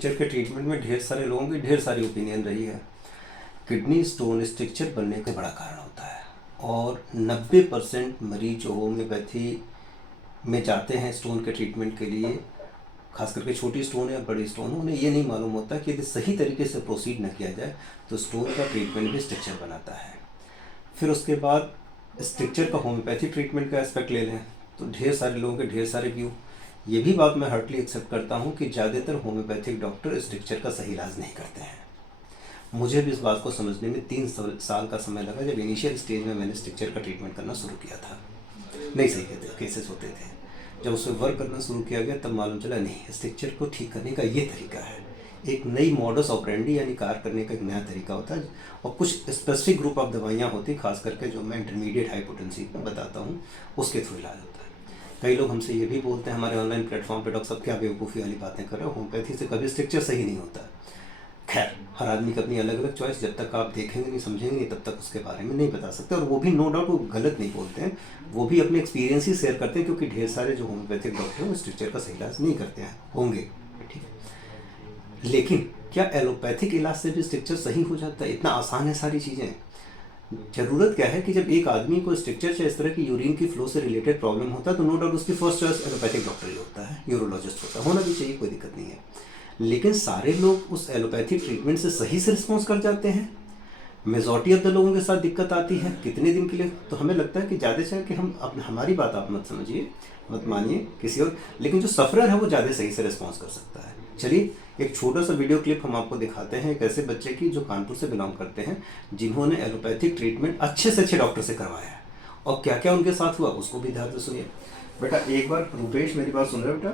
Structure के treatment में ढेर सारे लोगों की ढेर सारी ओपिनियन रही है। किडनी स्टोन स्ट्रक्चर बनने का बड़ा कारण होता है और 90% मरीज जो होम्योपैथी में जाते हैं स्टोन के ट्रीटमेंट के लिए, खास करके छोटी स्टोन या बड़ी स्टोन, उन्हें ये नहीं मालूम होता कि यदि सही तरीके से प्रोसीड न किया जाए तो स्टोन का ट्रीटमेंट भी स्ट्रक्चर बनाता है। फिर उसके बाद स्ट्रक्चर का होम्योपैथी ट्रीटमेंट का एस्पेक्ट ले लें तो ढेर सारे लोगों के ढेर सारे व्यू। ये भी बात मैं हार्टली एक्सेप्ट करता हूँ कि ज़्यादातर होम्योपैथिक डॉक्टर स्ट्रक्चर का सही इलाज नहीं करते हैं। मुझे भी इस बात को समझने में 3 साल का समय लगा जब इनिशियल स्टेज में मैंने स्ट्रक्चर का ट्रीटमेंट करना शुरू किया था। नहीं सही कहते केसेस होते थे। जब उसमें वर्क करना शुरू किया गया तब मालूम चला नहीं, स्ट्रक्चर को ठीक करने का ये तरीका है। एक नई मॉडस ऑपरेंडी यानी कार्य करने का एक नया तरीका होता है और कुछ स्पेसिफिक ग्रुप ऑफ दवाइयाँ होती, खास करके जो मैं इंटरमीडिएट हाइपोटेंसी में बताता हूँ उसके थ्रू इलाज होता है। कई लोग हमसे ये भी बोलते हैं हमारे ऑनलाइन प्लेटफॉर्म पे, डॉक्टर साहब क्या बेवकूफ़ी वाली बातें कर रहे हो, होम्योपैथी से कभी स्ट्रक्चर सही नहीं होता। खैर, हर आदमी की अपनी अलग अलग चॉइस, जब तक आप देखेंगे नहीं समझेंगे नहीं तब तक उसके बारे में नहीं बता सकते। और वो भी नो डाउट वो गलत नहीं बोलते हैं, वो भी अपने एक्सपीरियंस ही शेयर करते हैं, क्योंकि ढेर सारे जो होम्योपैथिक डॉक्टर हैं वो स्ट्रक्चर का सही इलाज नहीं करते हैं, होंगे ठीक है। लेकिन क्या एलोपैथिक इलाज से भी स्ट्रक्चर सही हो जाता है? इतना आसान है सारी चीज़ें। ज़रूरत क्या है कि जब एक आदमी को स्ट्रक्चर से इस तरह की यूरिन की फ्लो से रिलेटेड प्रॉब्लम होता है तो नो डाउट उसकी फर्स्ट चॉइस एलोपैथिक डॉक्टर ही होता है, यूरोलॉजिस्ट होता है, होना भी चाहिए, कोई दिक्कत नहीं है। लेकिन सारे लोग उस एलोपैथिक ट्रीटमेंट से सही से रिस्पॉन्स कर जाते हैं? मेजॉरिटी ऑफ द लोगों के साथ दिक्कत आती है। कितने दिन के लिए? तो हमें लगता है कि ज़्यादा से कि हम हमारी बात आप मत समझिए, मत मानिए किसी और, लेकिन जो सफरर है वो ज़्यादा सही से रिस्पॉन्स कर सकता है। चलिए एक छोटा सा वीडियो क्लिप हम आपको दिखाते हैं एक ऐसे बच्चे की जो कानपुर से बिलोंग करते हैं, जिन्होंने एलोपैथिक ट्रीटमेंट अच्छे से अच्छे डॉक्टर से करवाया है और क्या क्या उनके साथ हुआ उसको भी ध्यान से सुनिए। बेटा एक बार रूपेश मेरी बात सुन रहे हो बेटा?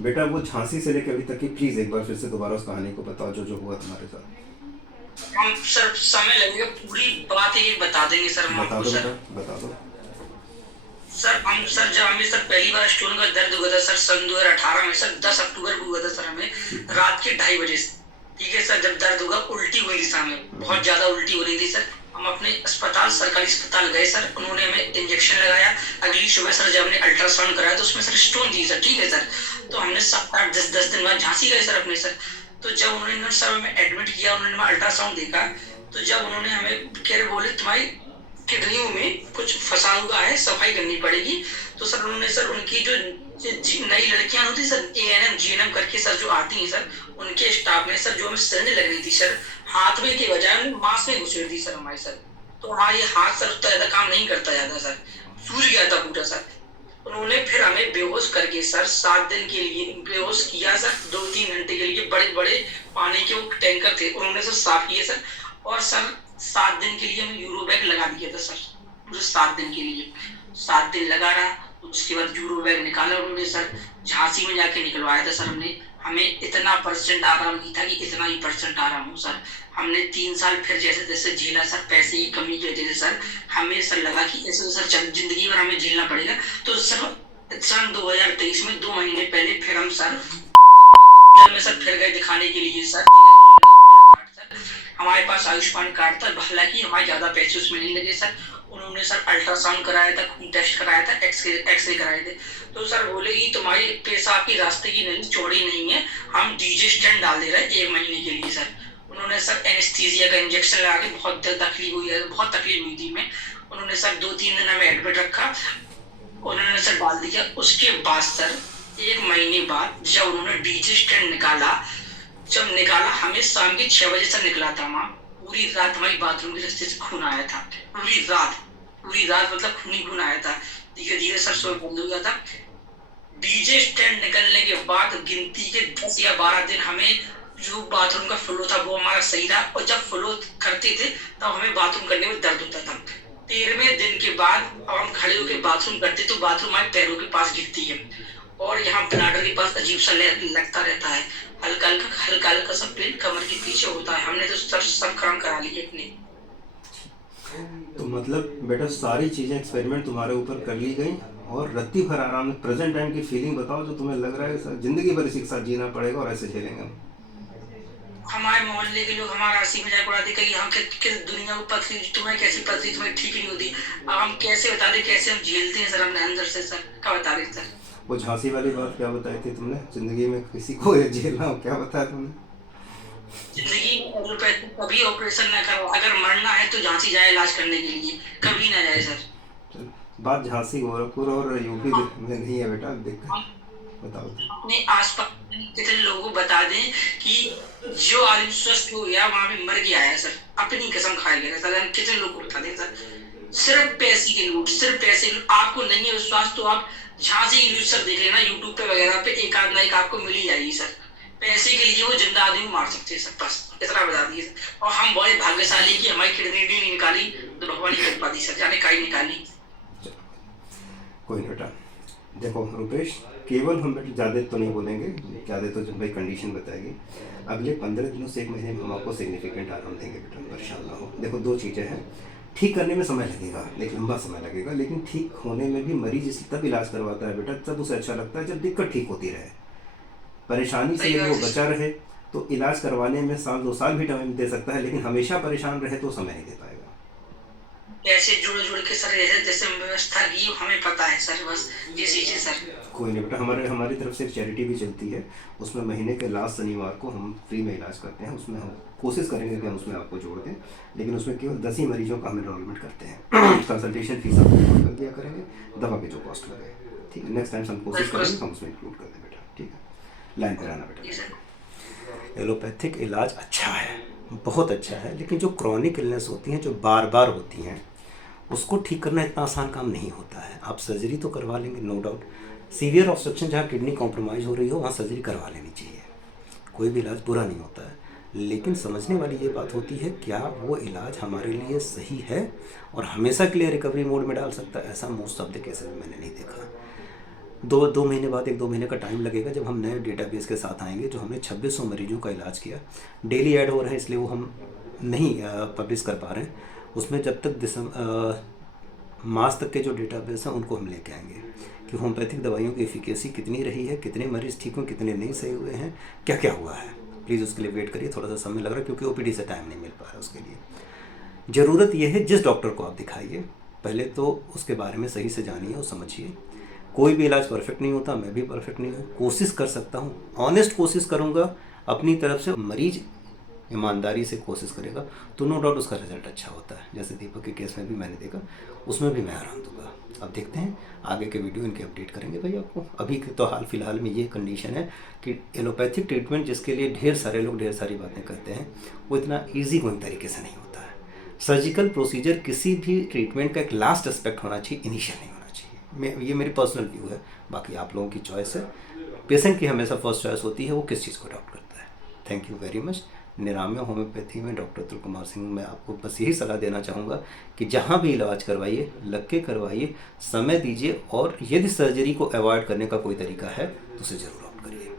बेटा वो झांसी से लेकर अभी तक की प्लीज एक बार फिर से दोबारा उस कहानी को बताओ जो जो हुआ तुम्हारे साथ। हम सर समय लगेगा, पूरी बात ये बता देंगे सर। बता दो बेटा, बता दो सर। हम सर जब हमें सर पहली बार स्टोन का दर्द हुआ था सर सन 2018 में सर 10 अक्टूबर को हुआ था सर हमें रात के 2:30 बजे। ठीक है सर, जब दर्द होगा उल्टी हुई थी सर, हमें बहुत ज्यादा उल्टी हो रही थी सर। हम अपने अस्पताल, सरकारी अस्पताल गए सर, उन्होंने हमें इंजेक्शन लगाया। अगली सुबह सर जब हमने अल्ट्रासाउंड कराया तो उसमें सर स्टोन थी सर। ठीक है सर, तो हमने 7-8-10 दिन बाद झांसी गए सर अपने सर। तो जब उन्होंने सर हमें एडमिट किया, उन्होंने अल्ट्रासाउंड देखा, तो जब उन्होंने हमें कह बोले तुम्हारी किडनियों में कुछ फंसा हुआ है, सफाई करनी पड़ेगी। तो सर उन्होंने सर उनकी जो नई लड़कियां होती सर, ANM GNM करके सर जो आती हैं सर, उनके स्टाफ में सर जो हमें सिरंज लग रही थी सर, हाथ में के बजाय उन्होंने मांस में घुसेड़ दी सर हमारे सर। तो हमारा ये हाथ सर उतना ज्यादा काम नहीं करता ज्यादा सर, सूज गया था पूरा सर। उन्होंने फिर हमें बेहोश करके सर 7 दिन के लिए बेहोश किया सर। 2-3 घंटे के लिए बड़े बड़े पानी के वो टैंकर थे, उन्होंने सर साफ किए सर। और सर 7 दिन के लिए हमें यूरोबैग लगा दिया था सर, पूरे 7 दिन के लिए। 7 दिन लगा रहा, उसके बाद यूरोबैग निकाला उन्होंने सर, झांसी में जाके निकलवाया था सर हमने। हमें इतना परसेंट आराम नहीं था कि इतना ही परसेंट आराम हो सर। हमने 3 साल फिर जैसे तैसे झेला सर, पैसे की कमी की वजह से सर। हमें सर लगा कि ऐसे सर जिंदगी भर हमें झेलना पड़ेगा। तो सर सन 2023 में 2 महीने पहले फिर हम सर में सर फिर गए दिखाने के लिए सर। हमारे पास आयुष्मान कार्ड था, हालांकि हमारे ज्यादा पैसे उसमें नहीं लगे सर। उन्होंने सर अल्ट्रासाउंड कराया था, खून टेस्ट कराया था, एक्सरे कराए थे। तो सर बोले कि तुम्हारी पेशाब की रास्ते की नली चौड़ी नहीं है, हम डीजे स्टैंड डाल दे रहे हैं 1 महीने के लिए सर। उन्होंने सर एनेस्थीसिया का इंजेक्शन लगा के बहुत तकलीफ हुई है, बहुत तकलीफ हुई थी मैं। उन्होंने सर 2-3 दिन हमें एडमिट रखा, उन्होंने सर डाल दिया। उसके बाद सर 1 महीने बाद जब उन्होंने डीजे स्टैंड निकाला, हमें शाम के 6 बजे से निकला था वहाँ। पूरी रात हमारी बाथरूम के रास्ते से खून आया था, पूरी रात मतलब खून आया था। धीरे धीरे सर सुबह बंद हो गया था। डीजे स्टैंड निकलने के बाद गिनती के 10 या 12 दिन हमें जो बाथरूम का फ्लो था वो हमारा सही रहा, और जब फ्लो करते थे तब हमें बाथरूम करने में दर्द होता था। 13वें दिन के बाद अब हम खड़े होकर बाथरूम करते तो बाथरूम हमारे पैरों के पास गिरती है, और यहाँ ब्लैडर के पास अजीब सा लगता रहता है, हल्का हल्का सा पेन कमर के पीछे होता है। हमने तो सब काम करा लिए अपने। तो मतलब बेटा सारी चीजें एक्सपेरिमेंट तुम्हारे ऊपर कर ली गई और रत्ती भर आराम। प्रेजेंट टाइम की फीलिंग बताओ जो तुम्हें लग रहा है जिंदगी भर इसी के साथ जीना पड़ेगा और ऐसे झेलेंगे। हमारे मोहल्ले के लोग हमारा हंसी मजाक उड़ाते, कहीं हम दुनिया को पथरी, तुम्हें कैसी पथरी, तुम्हें ठीक नहीं होती। अब हम कैसे बता दें कैसे हम झेलते हैं सर, हमने अंदर से सर क्या बता रहे सर। वो झांसी वाली बात क्या बताई थी तुमने, जिंदगी में किसी को झेलना हो, क्या बताया तुमने? जिंदगी में एलोपैथी कभी ऑपरेशन ना करो, अगर मरना है तो झांसी जाए इलाज करने के लिए, कभी ना जाए सर। चल, बात झांसी गोरखपुर और यूपी हम में नहीं है बेटा, हम दिक्कत बताओ। अपने आसपास कितने लोगों को बता दें कि जो आदमी स्वस्थ हो गया वहां पे मर गया है सर, अपनी कसम खाए गए सर, हम कितने लोगों को बता दें सर। सिर्फ पैसे के लूट, सिर्फ पैसे की लूट। आपको नहीं है विश्वास तो आप झांसी की न्यूज सर देख लेना यूट्यूब पे वगैरह पे, एक आध ना एक आपको मिल ही जाएगी सर। पैसे के लिए वो जिंदा आदमी को मार सकते हैं सर, बस इतना बता दिए सर। और हम बड़े भाग्यशाली कि हमारी किडनी नहीं निकाली तो भगवान ही कर पाती सर, जाने का ही निकाली। कोई नहीं बेटा, देखो रुपेश, केवल हम बेटा ज़्यादा तो नहीं बोलेंगे, ज़्यादा तो जब भाई कंडीशन बताएगी, अगले 15 दिनों से 1 महीने में हम आपको सिग्निफिकेंट आराम देंगे बेटा, परेशान ना हो। देखो 2 चीज़ें हैं, ठीक करने में समय लगेगा, एक लंबा समय लगेगा, लेकिन ठीक होने में भी मरीज तब इलाज करवाता है बेटा, तब उसे अच्छा लगता है जब दिक्कत ठीक होती रहे। परेशानी से यदि वो बचा रहे तो इलाज करवाने में 1-2 साल भी टाइम दे सकता है, लेकिन हमेशा परेशान रहे तो समय नहीं दे पाएगा। ऐसे जुड़ जुड़ के सर ऐसे जैसे व्यवस्था की हमें पता है सर, बस ये चीजें सर। कोई नहीं बेटा, हमारी तरफ से एक चैरिटी भी चलती है, उसमें महीने के लास्ट शनिवार को हम फ्री में इलाज करते हैं, उसमें हम कोशिश करेंगे कि हम उसमें आपको जोड़ दें, लेकिन उसमें केवल 10 ही मरीजों का हम एनरोलमेंट करते हैं। कंसल्टेशन फीस आपको कर दिया करेंगे, दवा की जो कॉस्ट लगे, ठीक है। नेक्स्ट टाइम हम कोशिश करेंगे हम उसमें इंक्लूड कर दें बेटा, ठीक है। लाइन पर आना बेटा। एलोपैथिक इलाज अच्छा है, बहुत अच्छा है, लेकिन जो क्रॉनिक इलनेस होती हैं, जो बार बार होती हैं, उसको ठीक करना इतना आसान काम नहीं होता है। आप सर्जरी तो करवा लेंगे, नो डाउट। सीवियर ऑब्स्ट्रक्शन जहाँ किडनी कॉम्प्रोमाइज़ हो रही हो वहाँ सर्जरी करवा लेनी चाहिए, कोई भी इलाज बुरा नहीं होता है, लेकिन समझने वाली ये बात होती है क्या वो इलाज हमारे लिए सही है और हमेशा के लिए रिकवरी मोड में डाल सकता है। ऐसा मोस्ट ऑफ द केसेस में मैंने नहीं देखा। 2 महीने बाद, 1-2 महीने का टाइम लगेगा जब हम नए डेटाबेस के साथ आएंगे। जो हमने 2600 मरीजों का इलाज किया, डेली ऐड हो रहे हैं इसलिए वो हम नहीं पब्लिश कर पा रहे हैं। उसमें जब तक मार्च तक के जो डेटाबेस हैं उनको हम लेके आएंगे कि होम्योपैथिक दवाइयों की एफिकेसी कितनी रही है, कितने मरीज़ ठीक हुए, कितने नहीं सही हुए हैं, क्या क्या हुआ है। प्लीज़ उसके लिए वेट करिए, थोड़ा सा समय लग रहा है क्योंकि ओपीडी से टाइम नहीं मिल पा रहा है। उसके लिए ज़रूरत यह है जिस डॉक्टर को आप दिखाइए पहले तो उसके बारे में सही से जानिए और समझिए। कोई भी इलाज परफेक्ट नहीं होता, मैं भी परफेक्ट नहीं हूँ, कोशिश कर सकता हूँ, ऑनेस्ट कोशिश करूँगा अपनी तरफ से। मरीज ईमानदारी से कोशिश करेगा तो नो डाउट उसका रिजल्ट अच्छा होता है। जैसे दीपक के केस में भी मैंने देखा, उसमें भी मैं आराम दूंगा। अब देखते हैं आगे के वीडियो इनके अपडेट करेंगे भाई आपको। अभी तो हाल फिलहाल में ये कंडीशन है कि एलोपैथिक ट्रीटमेंट जिसके लिए ढेर सारे लोग ढेर सारी बातें कहते हैं, वो इतना ईजी गोइंग तरीके से नहीं होता है। सर्जिकल प्रोसीजर किसी भी ट्रीटमेंट का एक लास्ट एस्पेक्ट होना चाहिए, इनिशियल नहीं होना चाहिए। ये मेरी पर्सनल व्यू है, बाकी आप लोगों की चॉइस है। पेशेंट की हमेशा फर्स्ट चॉइस होती है वो किस चीज़ को अडॉप्ट करता है। Thank you very much. निरामय होम्योपैथी में डॉक्टर अतुल कुमार सिंह, मैं आपको बस यही सलाह देना चाहूँगा कि जहाँ भी इलाज करवाइए लग के करवाइए, समय दीजिए, और यदि सर्जरी को अवॉइड करने का कोई तरीका है तो उसे ज़रूर ऑप्ट करिए।